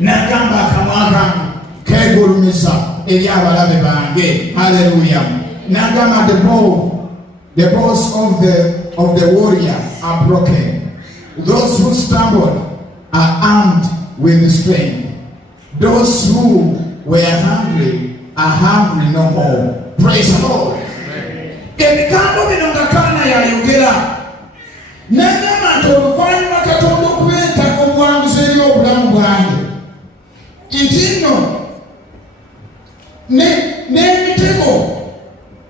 Nagamba akamwa kegulumiza eri abalabe bange. Hallelujah. Nagamba the bows of the warrior are broken. Those who stumbled are armed with strength. Those who were hungry are hungry no more. Praise the Lord. Ebigambo bino nga Kaana yayogera. Nagamba nti oluvannyuma Katonda okubeeta obuwanguzi eri obulamu bwange. Nti nno n'emitego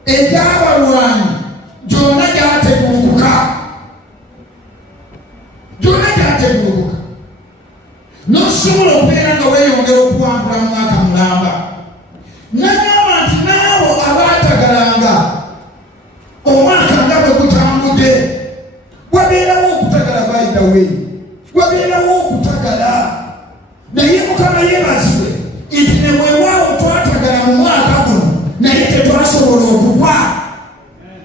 egy'abalwanyi gyonna gyateguukuka. N'osobola okubeera nga weeyongera okuwangula mu mwaka mulamba. Nagamba nti naawo abaatagalanga omwaka nga bwe gutambudde, wabeerawo okutagala by the way. Wabeerawo okutagala. Naye Mukama yeebazibwe nti ne weewaawo twatagala mu mwaka guno naye tetwasobola okugwa.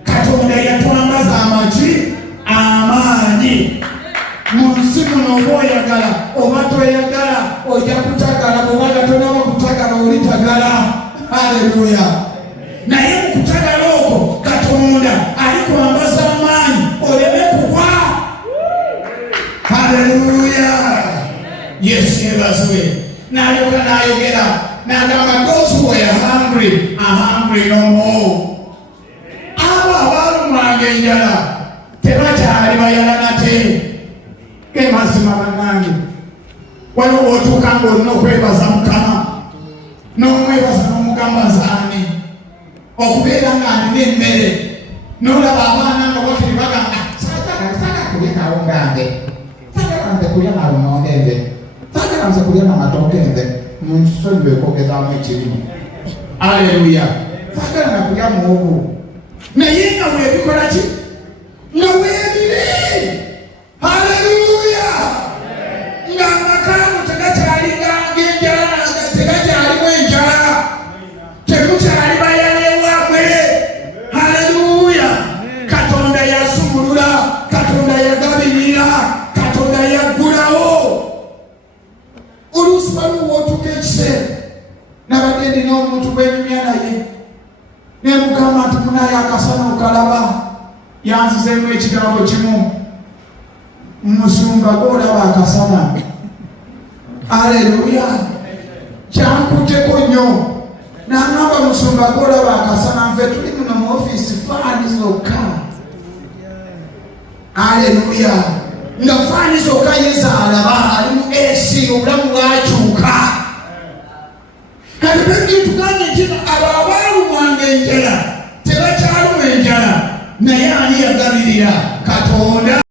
Katonda yatwambaza amaanyi. Mu nsi muno oba oyagala oba toyagala ojja kutagala, bw'oba tonaba kutagala olitagala. Haleluya. Naye mu kutagala okwo Katonda alikwambaza amaanyi oleme kugwa. Haleluya. Yesu yeebazibwe. N'alyoka n'ayogera n'agamba those who were hungry are hungry no more. Abo abaalumwanga enjala tebakyali bayala nate. Ke mazima bannange, waliwo otuuka ng'olina okwebaza Mukama n'omwebaza n'omugamba nzaani okubeera nga alina emmere n'olaba abaana nga bakiri bagamba saagala kulya kawunga nze, saagala nze kulya malumonde nze, saagala nze kulya namatooke nze, munsonyiwe okwogezaamu ekirimu. Aleluya. Saagala na kulya muwogo. Naye nga weebikola ki? Nga weebire. Haleluya. Nga amakamu tegakyali ng'enjala, tegakyalimu enjala, temukyali bayala ewaabwe. Haleluya. Katonda yasumulula, Katonda yagabirira, Katonda yaggulawo. Oluusi waliwo otuuka ekiseera nabadde ndina omuntu gwenyumya naye ne mugamba nti munaye akasana okalaba, yanzizeemu ekigambo kimu, musumba gw'olaba akasana. Aleluya. Kyankuteko nnyo. N'agamba musumba gw'olaba akasana, nfe tuli muno mu ofiisi faani zokka. Aleluya. Nga faani zokka yezaalaba ali mu AC, obulamu bwakyuka. Kati begituganye kino abo abaalumwanga enjala tebakyaluma enjala, naye ani yagabirira? Katonda.